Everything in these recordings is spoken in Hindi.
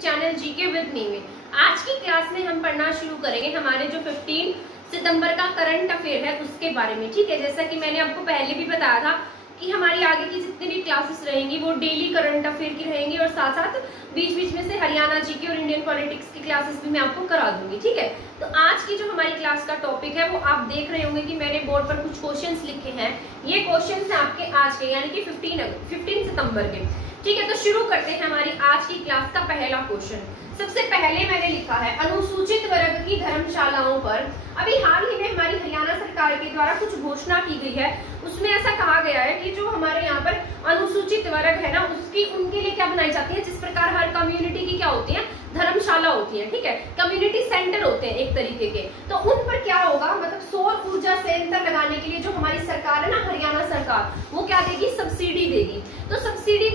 चैनल जीके विद मी में। आज की क्लास में हम पढ़ना शुरू करेंगे हमारे जो 15 सितंबर का करंट अफेयर है उसके बारे में। ठीक है, जैसा कि मैंने आपको पहले भी बताया था कि हमारी आगे की जितनी भी क्लासेस रहेंगी वो डेली करंट अफेयर की रहेंगी और साथ साथ बीच बीच में से हरियाणा जीके और इंडियन पॉलिटिक्स की क्लासेस भी मैं आपको करा दूंगी। ठीक है, तो आज की जो हमारी क्लास का टॉपिक है वो आप देख रहे होंगे कि मैंने बोर्ड पर कुछ क्वेश्चंस लिखे हैं। ये क्वेश्चंस हैं आपके आज के यानी कि 15 सितंबर के। ठीक है, तो शुरू करते हैं हमारी आज की क्लास का पहला क्वेश्चन। सबसे पहले मैंने लिखा है अनुसूचित वर्ग की धर्मशालाओं पर अभी हाल ही में हमारी हरियाणा सरकार के द्वारा कुछ घोषणा की गई है। उसमें ऐसा कहा गया है कि जो हमारे यहाँ पर अनुसूचित वर्ग है ना उसकी उनके लिए क्या बनाई जाती है, जिस प्रकार हर कम्युनिटी की क्या होती है धर्मशाला होती है। ठीक है, कम्युनिटी सेंटर होते हैं एक तरीके के, तो उन पर क्या होगा मतलब सौर ऊर्जा संयंत्र लगाने के लिए जो हमारी सरकार है ना हरियाणा सरकार वो क्या देगी, सब्सिडी देगी। तो सब्सिडी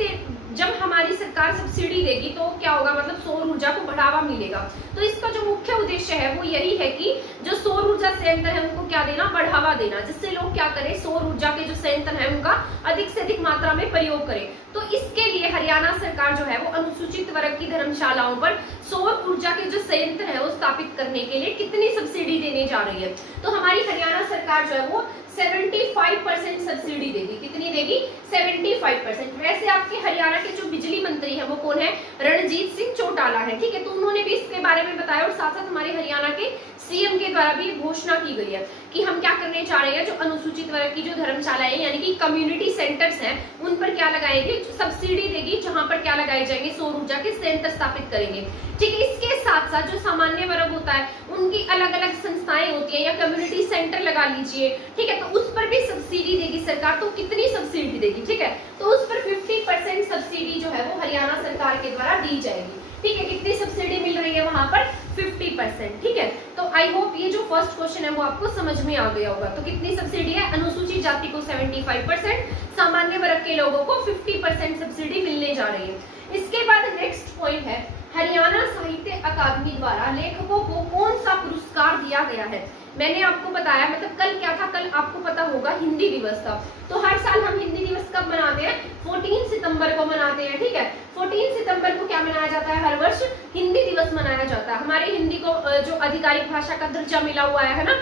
जब हमारी सरकार सब्सिडी देगी तो क्या होगा मतलब सौर ऊर्जा को बढ़ावा मिलेगा। तो इसका जो मुख्य उद्देश्य है वो यही है कि जो सौर ऊर्जा संयंत्र है उनको क्या देना, बढ़ावा देना, जिससे लोग क्या करें सौर ऊर्जा के जो संयंत्र है उनका अधिक से अधिक मात्रा में प्रयोग करें। तो इसके लिए हरियाणा सरकार जो है वो अनुसूचित वर्ग की धर्मशालाओं पर सौर ऊर्जा के जो संयंत्र है वो स्थापित करने के लिए कितनी सब्सिडी देने जा रही है। तो हमारी हरियाणा सरकार जो है वो 75% सब्सिडी देगी। कितनी देगी, 75%। वैसे आपके हरियाणा के जो बिजली मंत्री है वो कौन है, रणजीत सिंह चौटाला है। ठीक है, तो उन्होंने भी इसके बारे में बताया और साथ साथ हमारे हरियाणा के सीएम के द्वारा भी घोषणा की गई है कि हम क्या करने जा रहे हैं, जो अनुसूचित वर्ग की जो धर्मशालाएं यानी कि कम्युनिटी सेंटर्स हैं उन पर क्या लगाएंगे, सब्सिडी देगी, जहां पर क्या लगाए जाएंगे सौर ऊर्जा के संयंत्र स्थापित करेंगे। ठीक है, इसके साथ साथ जो सामान्य वर्ग होता है उनकी अलग अलग संस्थाएं होती है या कम्युनिटी सेंटर लगा लीजिए। ठीक है, तो उस पर भी सब्सिडी देगी सरकार। तो कितनी सब्सिडी देगी, ठीक है, तो उस पर 50% सब्सिडी जो है वो हरियाणा सरकार के द्वारा दी जाएगी। ठीक है, कितनी सब्सिडी मिल रही है वहां पर, 50%। ठीक है, तो आई होप ये जो फर्स्ट क्वेश्चन है वो आपको समझ में आ गया होगा। तो कितनी सब्सिडी है, अनुसूचित जाति को 75%, सामान्य वर्ग के लोगों को 50% सब्सिडी मिलने जा रही है। इसके बाद नेक्स्ट पॉइंट है हरियाणा साहित्य अकादमी द्वारा लेखकों को कौन सा पुरस्कार दिया गया है। मैंने आपको बताया मतलब कल क्या था, कल आपको पता होगा हिंदी दिवस था। तो हर साल हम हिंदी दिवस कब मनाते हैं, 14 सितंबर को मनाते हैं। ठीक है, 14 सितंबर को क्या मनाया जाता है, हर वर्ष हिंदी दिवस मनाया जाता है। हमारे हिंदी को जो आधिकारिक भाषा का दर्जा मिला हुआ है ना,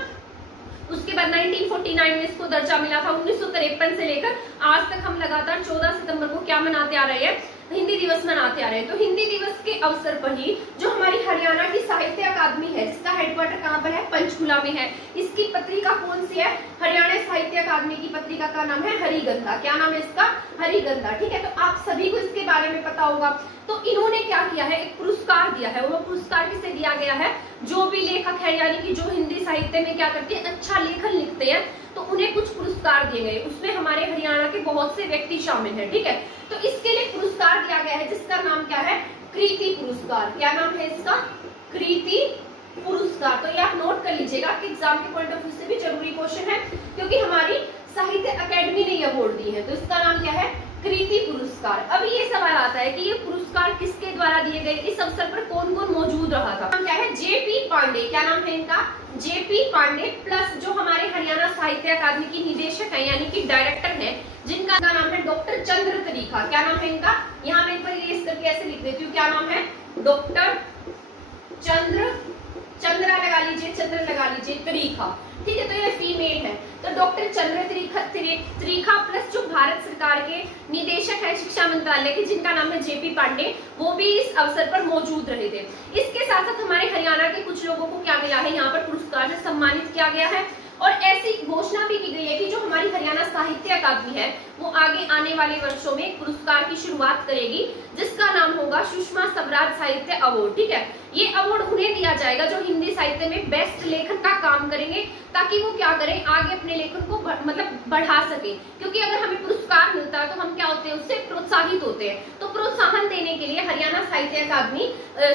उसके बाद 1949 में इसको दर्जा मिला था। 1953 से लेकर आज तक हम लगातार 14 सितंबर को क्या मनाते आ रहे हैं, हिंदी दिवस मनाते आ रहे हैं। तो हिंदी दिवस के अवसर पर ही जो हमारी हरियाणा की साहित्य अकादमी है जिसका हेडक्वार्टर कहाँ पर है, पंचकुला में है, इसकी पत्रिका कौन सी है, हरियाणा साहित्य अकादमी की पत्रिका का नाम है हरिगंधा। क्या नाम है इसका, हरिगंधा। ठीक है, तो आप सभी को इसके बारे में पता होगा। तो इन्होंने क्या किया है, एक पुरस्कार दिया है। वो पुरस्कार किसे दिया गया है, जो भी लेखक है यानी कि जो हिंदी साहित्य में क्या करते हैं, अच्छा लेखन लिखते हैं, तो उन्हें कुछ पुरस्कार दिए गए। उसमें हमारे हरियाणा के बहुत से व्यक्ति शामिल हैं। ठीक है, तो इसके लिए पुरस्कार दिया गया है जिसका नाम क्या है, कृति पुरस्कार। क्या नाम है इसका, कृति पुरस्कार। तो ये आप नोट कर लीजिएगा कि एग्जाम के पॉइंट ऑफ व्यू से भी जरूरी क्वेश्चन है, क्योंकि हमारी साहित्य अकेडमी ने अवार्ड दी है। तो इसका नाम क्या है, कृति पुरस्कार। अब ये सवाल आता है कि ये पुरस्कार किसके द्वारा दिए गए, इस अवसर पर कौन कौन मौजूद रहा था। क्या है, जेपी पांडे। क्या नाम है इनका, जेपी पांडे, प्लस जो हमारे हरियाणा साहित्य अकादमी की निदेशक है यानी कि डायरेक्टर है जिनका नाम है डॉक्टर चंद्र तरीखा। क्या नाम है इनका, यहाँ मैं एक बार इरेज करके ऐसे लिख देती हूँ। क्या नाम है, डॉक्टर चंद्रा लगा लीजिए, चंद्र लगा लीजिए, तरीखा। ठीक है, तो ये फीमेल है। तो डॉक्टर चंद्र तरीखा प्लस जो भारत सरकार के निदेशक है शिक्षा मंत्रालय के जिनका नाम है जेपी पांडे, वो भी इस अवसर पर मौजूद रहे थे। इसके साथ साथ हमारे हरियाणा के कुछ लोगों को क्या मिला है, यहाँ पर पुरस्कार से सम्मानित किया गया है। और ऐसी घोषणा भी की गई है कि जो हमारी हरियाणा साहित्य अकादमी है वो आगे आने वाले वर्षों में पुरस्कार की शुरुआत करेगी जिसका नाम होगा सुषमा स्वराज साहित्य अवार्ड। ठीक है, ये अवार्ड उन्हें दिया जाएगा जो हिंदी साहित्य में बेस्ट लेखन का काम करेंगे, ताकि वो क्या करें आगे अपने लेखन को मतलब बढ़ा सके। क्योंकि अगर हमें पुरस्कार मिलता है तो हम क्या होते हैं, उससे प्रोत्साहित होते हैं। तो प्रोत्साहन देने के लिए हरियाणा साहित्य अकादमी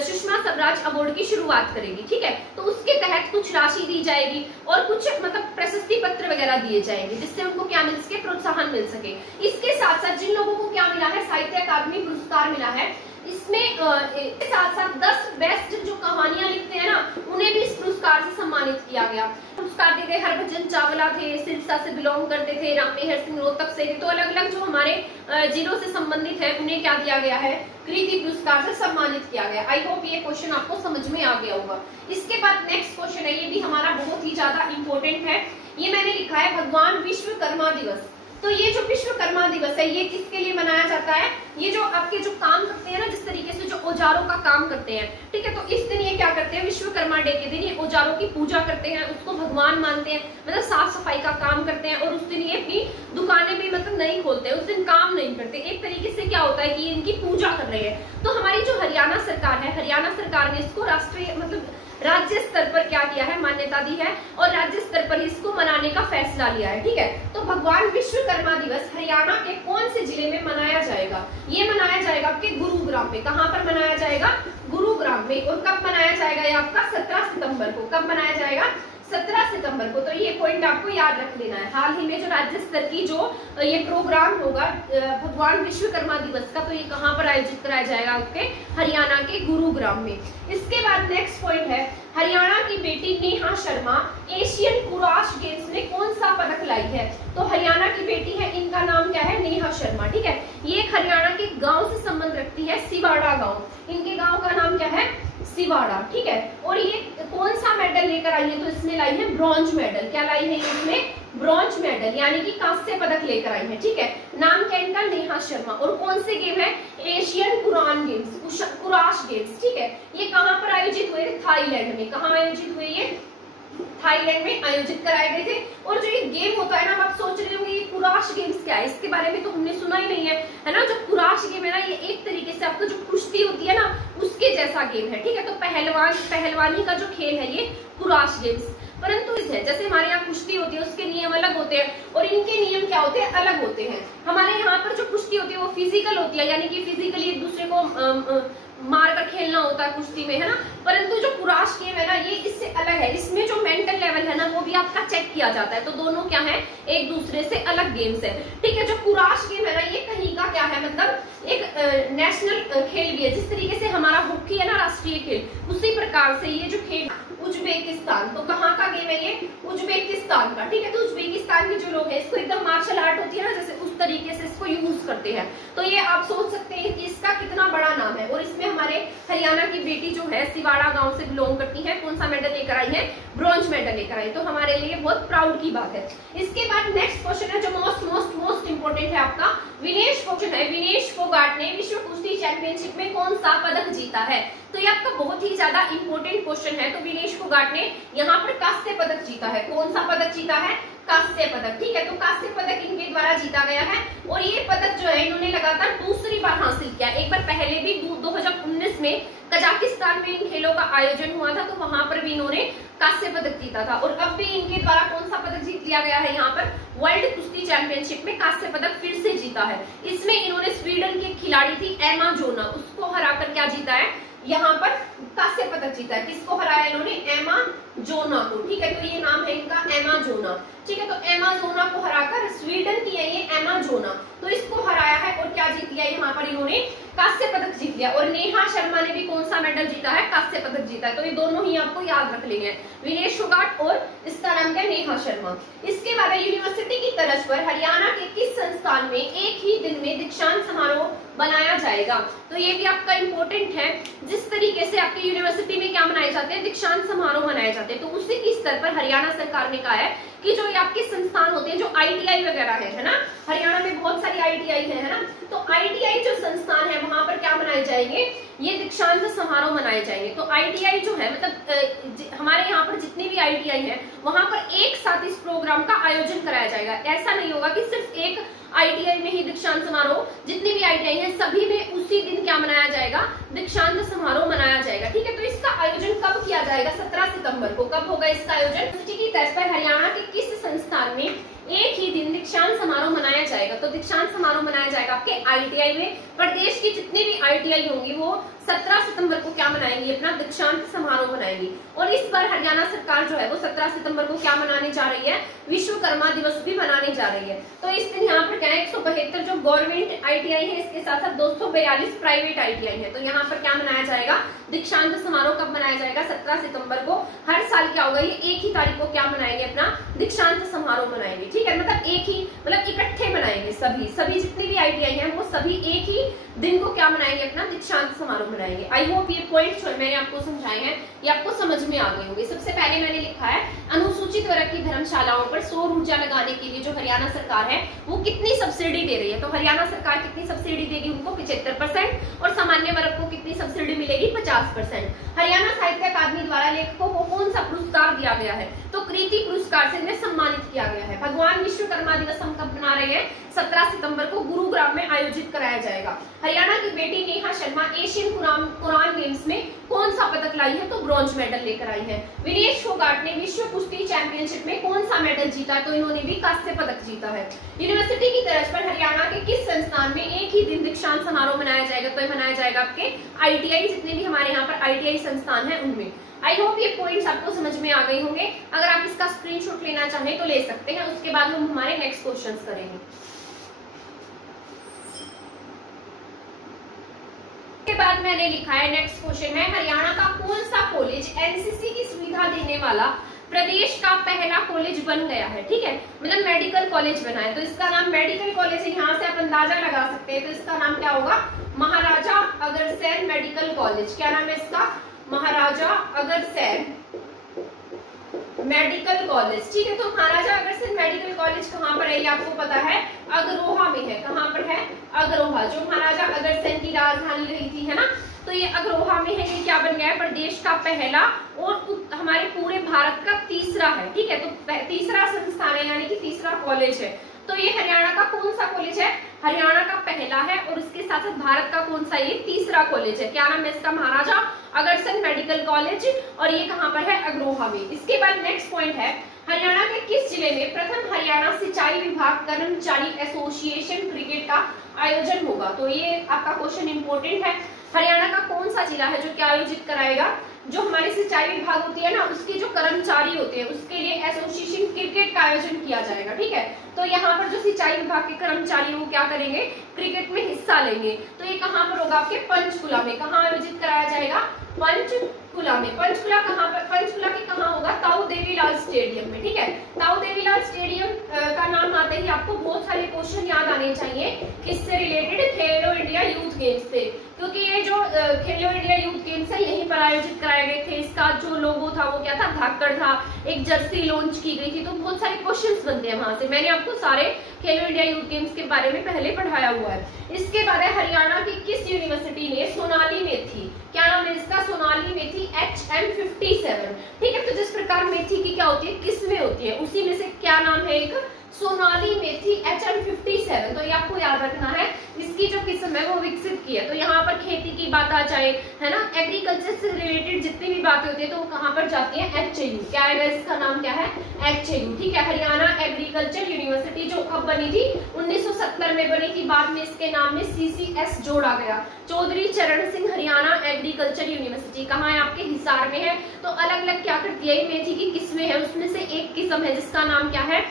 सुषमा स्वराज अवार्ड की शुरुआत करेगी। ठीक है, तो उसके तहत कुछ राशि दी जाएगी और कुछ मतलब प्रशस्ति पत्र वगैरह दिए जाएंगे जिससे उनको क्या मिल सके, प्रोत्साहन मिल सके। इसके साथ साथ जिन लोगों को क्या मिला है, साहित्य अकादमी पुरस्कार मिला है, इसमें साथ साथ 10 बेस्ट जो कहानियां लिखते हैं ना उन्हें भी इस पुरस्कार से सम्मानित किया गया। पुरस्कार दिए गए हरभजन चावला थे, सिरसा से बिलोंग करते थे, राममेहर सिंह रोहतक से थे। तो अलग अलग जो हमारे जिलों से संबंधित है उन्हें क्या दिया गया है, कृति पुरस्कार से सम्मानित किया गया। आई होप ये क्वेश्चन आपको समझ में आ गया होगा। इसके बाद नेक्स्ट क्वेश्चन है, ये भी हमारा बहुत ही ज्यादा इंपॉर्टेंट है। ये मैंने लिखा है भगवान विश्वकर्मा दिवस। तो ये जो विश्वकर्मा दिवस है ये किसके लिए मनाया जाता है? ये जो आपके जो काम करते हैं ना, जिस तरीके से जो औजारों का काम करते हैं, ठीक है, तो इस दिन ये क्या करते हैं, विश्वकर्मा डे के दिन ये औजारों की पूजा करते हैं, उसको भगवान मानते हैं, मतलब साफ सफाई का काम करते हैं। और उस दिन ये अपनी दुकानें भी मतलब नहीं खोलते, उस दिन काम नहीं करते। एक तरीके से क्या होता है कि इनकी पूजा कर रहे हैं। तो हमारी जो हरियाणा सरकार है, हरियाणा सरकार ने इसको राष्ट्रीय मतलब राज्य स्तर पर क्या किया है, मान्यता दी है और राज्य स्तर पर इसको मनाने का फैसला लिया है। ठीक है, तो भगवान विश्वकर्मा दिवस हरियाणा के कौन से जिले में मनाया जाएगा? ये मनाया जाएगा आपके गुरुग्राम में। कहां पर मनाया जाएगा? गुरुग्राम में। और कब मनाया जाएगा? ये आपका 17 सितंबर को। कब मनाया जाएगा? 17 सितंबर को। तो ये पॉइंट आपको याद रख लेना है। हाल ही में जो राज्य स्तर की जो ये प्रोग्राम होगा भगवान विश्वकर्मा दिवस का, तो ये कहां पर आयोजित कराया जाएगा? आपके हरियाणा के गुरुग्राम में। इसके बाद नेक्स्ट पॉइंट है, हरियाणा की बेटी Neha Sharma Asian kurash games में कौन सा पदक लाई है? तो हरियाणा की बेटी है, इनका नाम क्या है? नेहा शर्मा। ठीक है, ये एक हरियाणा के गांव से संबंध रखती है, सिवाड़ा गांव। इनके गांव का नाम क्या है? सिवाड़ा। ठीक है, और ये कौन सा मेडल लेकर आई है? तो इसमें लाई है ब्रॉन्ज मेडल। क्या लाई है इसमें? ब्रॉन्ज मेडल, यानी कि कांस्य पदक लेकर आई है। ठीक है, नाम क्या इनका? नेहा शर्मा। और कौन से गेम है? एशियन कुरान गेम्स, कुराश गेम्स। ठीक है, ये कहां पर आयोजित हुए? थाईलैंड में। कहां आयोजित हुए? ये थाईलैंड में आयोजित कराए गए थे। और जो ये गेम होता है ना, आप सोच रहे होंगे ये कुराश गेम्स क्या है, इसके बारे में तो हमने सुना ही नहीं है ना। जो कुराश गेम है ना, ये एक तरीके से आपको जो कुश्ती होती है ना, उसके जैसा गेम है। ठीक है, तो पहलवानी का जो खेल है ये कुराश गेम्स। परंतु इसे जैसे हमारे यहाँ कुश्ती होती है उसके नियम अलग होते हैं और इनके नियम क्या होते हैं? अलग होते हैं। हमारे यहाँ पर जो कुश्ती होती है वो फिजिकल होती है, यानी कि फिजिकली एक दूसरे को मार कर खेलना होता है कुश्ती में, है ना। परंतु जो कुराश गेम है ना, ये इससे अलग है। इसमें जो मेंटल लेवल है ना, वो भी आपका चेक किया जाता है। तो दोनों क्या है? एक दूसरे से अलग गेम्स है। ठीक है, जो कुराश गेम है ना, ये कहीं का क्या है, मतलब एक नेशनल खेल भी है। जिस तरीके से हमारा हॉकी है ना राष्ट्रीय खेल, उसी प्रकार से ये जो खेल उज्बेकिस्तान, तो कहाँ का गेम है ये? उज्बेकिस्तान का। ठीक है, तो उज्बेकिस्तान के जो लोग हैं, इसको एकदम मार्शल आर्ट होती है ना जैसे, उस तरीके से इसको यूज करते हैं। तो ये आप सोच सकते हैं कि इसका कितना बड़ा नाम है। और इसमें हमारे हरियाणा की बेटी जो है सिवाड़ा गांव से बिलोंग करती है, कौन सा मेडल लेकर आई है? ब्रॉन्ज मेडल लेकर आई। तो हमारे लिए बहुत प्राउड की बात है। इसके बाद नेक्स्ट क्वेश्चन है जो मोस्ट इंपोर्टेंट है आपका, विनेश फोगाट है। विनेश फोगाट ने विश्व कुश्ती चैंपियनशिप में कौन सा पदक जीता है? तो ये आपका बहुत ही ज्यादा इंपॉर्टेंट क्वेश्चन है। तो विनेश फोगाट ने यहाँ पर कांस्य पदक जीता है। कौन सा पदक जीता है? कांस्य पदक। ठीक है, तो कांस्य पदक इनके द्वारा जीता गया है। और ये पदक जो है इन्होंने लगातार दूसरी बार हासिल किया। एक बार पहले भी 2019 में कजाकिस्तान में इन खेलों का आयोजन हुआ था, तो वहां पर भी इन्होंने कांस्य पदक जीता था। और अब भी इनके द्वारा कौन सा पदक जीत लिया गया है? यहाँ पर वर्ल्ड कुश्ती चैंपियनशिप में कांस्य पदक फिर से जीता है। इसमें इन्होंने स्वीडन की खिलाड़ी थी एमा जोना, उसको हराकर क्या जीता है? यहाँ पर कांस्य पदक जीता है। किसको हराया इन्होंने? एमा जोना को। ठीक है, तो ये नाम है इनका एमा जोना। ठीक है, तो एमा जोना को हराकर, स्वीडन की है ये एमा जोना, तो इसको हराया है और क्या जीत लिया? यहाँ पर इन्होंने कांस्य पदक जीत लिया। और नेहा शर्मा ने भी कौन सा मेडल जीता है? कांस्य पदक जीता है। तो ये दोनों ही आपको याद रख लेंगे, विनेश फोगाट और इसका नाम क्या? नेहा शर्मा। इसके बाद यूनिवर्सिटी की तर्ज पर हरियाणा के किस संस्थान में एक ही दिन में दीक्षांत समारोह बनाया जाएगा? तो ये भी आपका इंपॉर्टेंट है। जिस तरीके से आपकी यूनिवर्सिटी में क्या मनाए जाते हैं? दीक्षांत समारोह मनाए जाते हैं। तो उसी के स्तर पर हरियाणा सरकार ने कहा है कि जो ये आपके संस्थान होते हैं, जो ITI वगैरह है ना, हरियाणा में बहुत सारी ITI है ना, तो ITI जो संस्थान है वहां पर क्या मनाए जाएंगे? ये दीक्षांत समारोह मनाए जाएंगे। तो ITI जो है, मतलब हमारे यहाँ पर जितने भी ITI है वहां पर एक साथ इस प्रोग्राम का आयोजन कराया जाएगा। ऐसा नहीं होगा कि सिर्फ एक ITI में ही दीक्षांत समारोह, जितने भी ITI हैं सभी में उसी दिन क्या मनाया जाएगा? दीक्षांत समारोह मनाया जाएगा। ठीक है, तो इसका आयोजन कब किया जाएगा? 17 सितंबर को। कब होगा इसका आयोजन? यूनिवर्सिटी की तर्ज पर हरियाणा के किस संस्थान में एक ही दिन दीक्षांत समारोह मनाया जाएगा? तो दीक्षांत समारोह मनाया जाएगा आपके ITI में। प्रदेश की जितनी भी ITI होंगी वो 17 सितंबर को क्या मनाएंगी? अपना दीक्षांत समारोह मनाएंगी। और इस बार हरियाणा सरकार जो है वो 17 सितंबर को क्या मनाने जा रही है? विश्वकर्मा दिवस भी मनाने जा रही है। तो इस दिन यहाँ पर क्या है? 172 जो गवर्नमेंट ITI है, इसके साथ साथ 242 प्राइवेट ITI है। तो यहाँ पर क्या मनाया जाएगा? दीक्षांत समारोह कब मनाया जाएगा? 17 सितंबर को। हर साल क्या होगा? ये एक ही तारीख को क्या मनाएंगे? अपना दीक्षांत समारोह मनाएंगे। ठीक है, मतलब एक ही, मतलब इकट्ठे मनाएंगे। सभी जितने भी ITI हैं वो सभी एक ही दिन को क्या मनाएंगे? अपना अपना दीक्षांत समारोह मनाएंगे। आई होप ये पॉइंट्स जो मैंने आपको समझाए हैं ये आपको समझ में आ गए होंगे। सबसे पहले मैंने लिखा है अनुसूचित वर्ग की धर्मशालाओं पर सौर ऊर्जा लगाने के लिए जो हरियाणा सरकार है वो कितनी सब्सिडी दे रही है। तो हरियाणा सरकार कितनी सब्सिडी देगी उनको 75% और सामान्य वर्ग को कितनी सब्सिडी मिलेगी 50%। हरियाणा साहित्य अकादमी द्वारा लेखकों को कौन सा पुरस्कार दिया गया है तो कृति पुरस्कार से इन्हें सम्मानित किया गया है। भगवान विश्वकर्मा दिवस हम कब मना रहे हैं 17 सितंबर को गुरुग्राम में आयोजित कराया जाएगा। हरियाणा की बेटी नेहा शर्मा एशियन कुरान गेम्स में कौन सा पदक लाई है तो ब्रॉन्ज मेडल लेकर आई है। विनेश फोगाट ने विश्व कुश्ती चैंपियनशिप में कौन सा मेडल जीता है तो इन्होंने भी कांस्य पदक जीता है। यूनिवर्सिटी की तर्ज पर हरियाणा के किस संस्थान में एक ही दिन दीक्षांत समारोह मनाया जाएगा तो मनाया जाएगा आपके ITI, जितने भी हमारे यहाँ पर ITI संस्थान है उनमें। आई होप ये पॉइंट्स आपको समझ में आ गए होंगे। अगर आप इसका स्क्रीनशॉट लेना चाहें तो ले सकते हैं, उसके बाद हम हमारे नेक्स्ट क्वेश्चंस करेंगे। के बाद मैंने लिखा है नेक्स्ट क्वेश्चन है हरियाणा का कौन सा कॉलेज NCC की सुविधा देने वाला प्रदेश का पहला कॉलेज बन गया है। ठीक है, मतलब मेडिकल कॉलेज बना है तो इसका नाम मेडिकल कॉलेज है। यहाँ से आप अंदाजा लगा सकते हैं तो इसका नाम क्या होगा महाराजा अग्रसेन मेडिकल कॉलेज। क्या नाम है इसका महाराजा अग्रसेन मेडिकल कॉलेज। ठीक है, तो महाराजा अग्रसेन मेडिकल कॉलेज कहाँ पर है ये आपको पता है अग्रोहा में है। कहाँ पर है अग्रोहा, जो महाराजा अग्रसेन की राजधानी रही थी है ना, तो ये अग्रोहा में है। ये क्या बन गया है प्रदेश का पहला और हमारे पूरे भारत का तीसरा है। ठीक है, तो तीसरा संस्थान है यानी कि तीसरा कॉलेज है। तो ये हरियाणा का कौन सा कॉलेज है हरियाणा का पहला है और उसके साथ साथ भारत का कौन सा ये तीसरा कॉलेज है। क्या नाम है इसका महाराजा अग्रसेन मेडिकल कॉलेज और ये कहाँ पर है अग्रोहा में। इसके बाद नेक्स्ट पॉइंट है हरियाणा के किस जिले में प्रथम हरियाणा सिंचाई विभाग कर्मचारी एसोसिएशन क्रिकेट का आयोजन होगा। तो ये आपका क्वेश्चन इंपॉर्टेंट है। हरियाणा का कौन सा जिला है जो क्या आयोजित कराएगा, जो हमारी सिंचाई विभाग होती है ना उसके जो कर्मचारी होते हैं उसके लिए एसोसिएशन क्रिकेट का आयोजन किया जाएगा। ठीक है, तो यहाँ पर जो सिंचाई विभाग के कर्मचारी वो क्या करेंगे क्रिकेट में हिस्सा लेंगे। तो ये कहाँ पर होगा आपके पंचकुला में। कहाँ आयोजित कराया जाएगा पंचकुला में। पंचकुला कहाँ पर, पंचकुला के कहाँ होगा ताऊ देवीलाल स्टेडियम में। ठीक है, ताऊ देवीलाल स्टेडियम का नाम आते ही आपको बहुत सारे क्वेश्चन याद आने चाहिए किससे रिलेटेड खेलो इंडिया यूथ गेम्स से, क्योंकि ये जो खेलो इंडिया यूथ गेम्स है यहीं पर आयोजित कराए गए थे। इसका जो लोगो था वो क्या था धाकड़ था, एक जर्सी लॉन्च की गई थी, तो बहुत सारे क्वेश्चंस बनते हैं वहां से। मैंने आपको सारे खेलो इंडिया यूथ गेम्स के बारे में पहले पढ़ाया हुआ है। इसके बाद है हरियाणा की किस यूनिवर्सिटी ने सोनाली मेथी, क्या नाम है इसका सोनाली मेथी HM57। ठीक है, तो जिस प्रकार मेथी की क्या होती है किस्में होती है उसी में से क्या नाम है एक सोनाली मेथी HM57। तो ये आपको याद रखना है, इसकी जो किस्म है वो विकसित की है। तो यहाँ पर खेती की बात आ जाए है ना, एग्रीकल्चर से रिलेटेड जितनी भी बातें होती है तो वो कहाँ पर जाती है HAU। क्या है इसका नाम क्या है HAU। ठीक है, हरियाणा एग्रीकल्चर यूनिवर्सिटी जो कब बनी थी 1970 में बनी थी। बाद में इसके नाम में CCS जोड़ा गया। चौधरी चरण सिंह हरियाणा एग्रीकल्चर यूनिवर्सिटी कहाँ है आपके हिसार में है। तो अलग अलग क्या करती है मेथी की किस्में है, उसमें से एक किस्म है जिसका नाम क्या है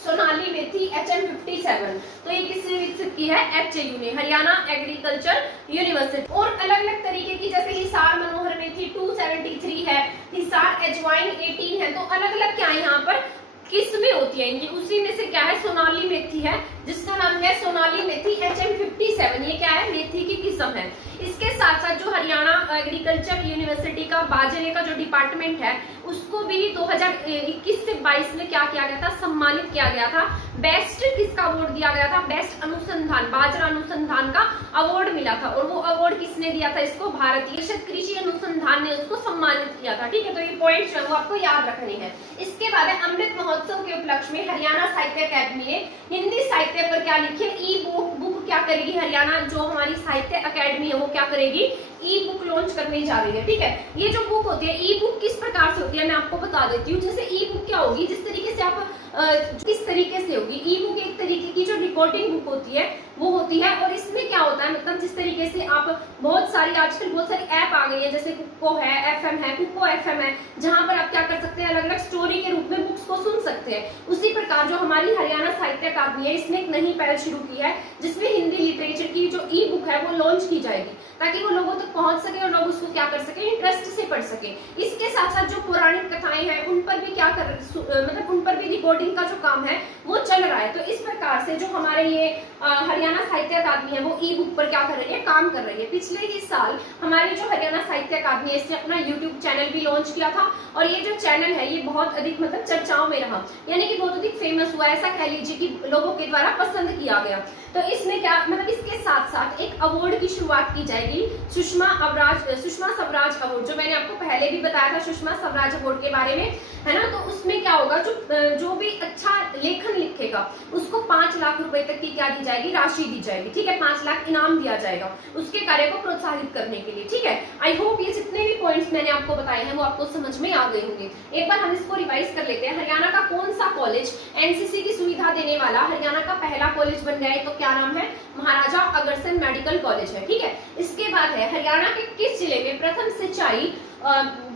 सोनाली मेथी HM57। तो ये किसने विकसित की है HAU ने, हरियाणा एग्रीकल्चर यूनिवर्सिटी। और अलग अलग तरीके की जैसे हिसार मनोहर मेथी 273 है, हिसार एजवाइन 18 है। तो अलग अलग क्या है यहाँ पर किस्में होती है इनकी, उसी में से क्या है सोनाली मेथी है जिसका नाम है सोनाली मेथी HM57। ये क्या है मेथी की किस्म है। इसके साथ साथ जो हरियाणा एग्रीकल्चर यूनिवर्सिटी का बाजरे का जो डिपार्टमेंट है उसको भी 2021 से 22 में क्या किया गया था सम्मानित किया गया था। बेस्ट किसका अवार्ड दिया गया था बेस्ट बाजरा अनुसंधान का अवार्ड मिला था। और वो अवार्ड किसने दिया था इसको भारतीय कृषि अनुसंधान ने उसको सम्मानित किया था। ठीक है, तो ये पॉइंट्स है वो आपको याद रखने हैं। इसके बाद अमृत महोत्सव के उपलक्ष्य में हरियाणा साहित्य अकादमी ने हिंदी साहित्य पर क्या लिखे ई बुक क्या करेगी हरियाणा जो हमारी साहित्य अकादमी है वो क्या करेगी ई बुक लॉन्च करने जा रही है। ठीक है, ये जो बुक होती है ई बुक किस प्रकार से होती है मैं आपको बता देती हूँ। जैसे ई बुक क्या होगी जिस तरीके से आप किस तरीके से होगी ई बुक एक तरीके की जो रिकॉर्डिंग बुक होती है वो होती है। और इसमें क्या होता है मतलब जिस तरीके से आप बहुत सारी आजकल बहुत सारी ऐप आ गई है जैसे कुको है FM है कुको FM है जहां पर आप क्या कर सकते हैं अलग अलग स्टोरी के रूप में बुक्स को सुन सकते हैं। उसी प्रकार जो हमारी हरियाणा साहित्य अकादमी है इसने एक नई पहल शुरू की है जिसमें हिंदी लिटरेचर की जो ई बुक है वो लॉन्च की जाएगी ताकि वो लोगों तक पहुंच सके और लोग उसको क्या कर सके, इंटरेस्ट से पढ़ सके। इसके साथ साथ जो पौराणिक कथाएं हैं उन पर भी मतलब उन पर भी रिकॉर्डिंग का जो काम है वो चल रहा है। तो इस प्रकार से जो हमारे ये हरियाणा साहित्य अकादमी है वो ई बुक पर क्या कर रही है, काम कर रही है। पिछले ही साल हमारी जो हरियाणा साहित्य अकादमी है इसने अपना यूट्यूब चैनल भी लॉन्च किया था और ये जो चैनल है ये बहुत अधिक मतलब चर्चाओं में रहा, यानी कि बहुत अधिक फेमस हुआ, ऐसा कह लीजिए कि लोगों के द्वारा पसंद किया गया। तो इसमें क्या मतलब इसके साथ साथ एक अवार्ड की शुरुआत की जाएगी, सुषमा स्वराज अवार्ड, जो मैंने आपको पहले भी बताया था सुषमा स्वराज अवार्ड के बारे में, है ना। तो उसमें क्या होगा, जो भी अच्छा लेखन लिखेगा उसको 5 लाख रुपए तक की क्या दी जाएगी, राशि दी जाएगी, ठीक है। 5 लाख इनाम दिया जाएगा उसके कार्य को प्रोत्साहित करने के लिए, ठीक है। आई होप ये जितने भी पॉइंट्स मैंने आपको बताए हैं वो आपको समझ में आ गए होंगे। एक बार हम इसको रिवाइज कर लेते हैं। हरियाणा का कौन सा कॉलेज एनसीसी की सुविधा देने वाला हरियाणा का पहला कॉलेज बन गया है, तो क्या नाम है, महाराजा अग्रसेन मेडिकल कॉलेज है, ठीक है। इसके बाद है हरियाणा के किस जिले में प्रथम सिंचाई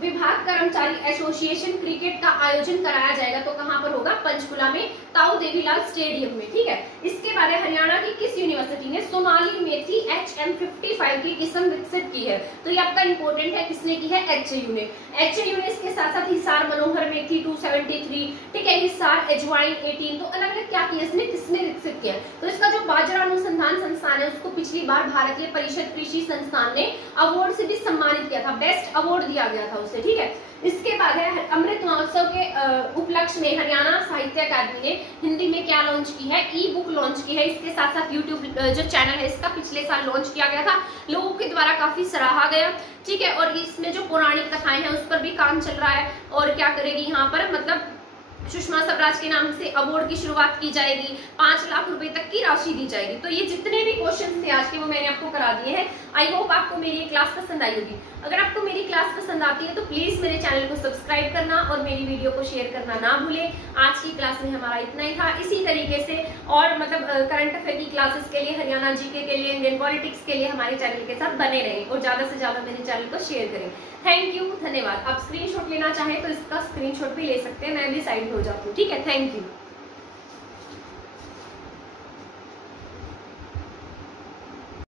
विभाग कर्मचारी एसोसिएशन क्रिकेट का आयोजन कराया जाएगा, तो कहां पर होगा, पंचकुला में ताऊ देवीलाल स्टेडियम में, ठीक है। इसके बाद हरियाणा की किस यूनिवर्सिटी ने सोनाली मेथी HM55 की किस्म विकसित की है, तो ये आपका इंपॉर्टेंट है, किसने की है, HAU ने। HAU ने इसके साथ साथ हिसार मनोहर मेथी 273, ठीक है, हिसार एजवाइन 18, तो अलग अलग क्या किया इसने, किसने विकसित किया। तो इसका जो बाजरा अनुसंधान संस्थान है उसको पिछली बार भारतीय परिषद कृषि संस्थान ने अवार्ड से भी सम्मानित किया था, बेस्ट अवार्ड दिया गया था उसे, ठीक है। इसके बाद है अमृत महोत्सव के उपलक्ष्य में हरियाणा साहित्य अकादमी ने हिंदी में क्या लॉन्च की है, ई बुक लॉन्च की है। इसके साथ साथ यूट्यूब जो चैनल है इसका पिछले साल लॉन्च किया गया था, लोगों के द्वारा काफी सराहा गया, ठीक है। और इसमें जो पौराणिक कथाएं हैं उस पर भी काम चल रहा है और क्या करेगी यहाँ पर, मतलब सुषमा स्वराज के नाम से अवार्ड की शुरुआत की जाएगी, 5 लाख रुपए तक की राशि दी जाएगी। तो ये जितने भी क्वेश्चन थे आज के वो मैंने आपको करा दिए हैं। आई होप आपको मेरी ये क्लास पसंद आई होगी। अगर आपको मेरी क्लास पसंद आती है तो प्लीज मेरे चैनल को सब्सक्राइब करना और मेरी वीडियो को शेयर करना ना भूलें। आज की क्लास में हमारा इतना ही था। इसी तरीके से और मतलब करंट अफेयर की क्लासेस के लिए, हरियाणा जीके के लिए, इंडियन पॉलिटिक्स के लिए हमारे चैनल के साथ बने रहें और ज्यादा से ज्यादा मेरे चैनल को शेयर करें। थैंक यू, धन्यवाद। आप स्क्रीनशॉट लेना चाहें तो इसका स्क्रीनशॉट भी ले सकते हैं, मैं भी साइड में हो जाती हूँ, ठीक है। Thank you.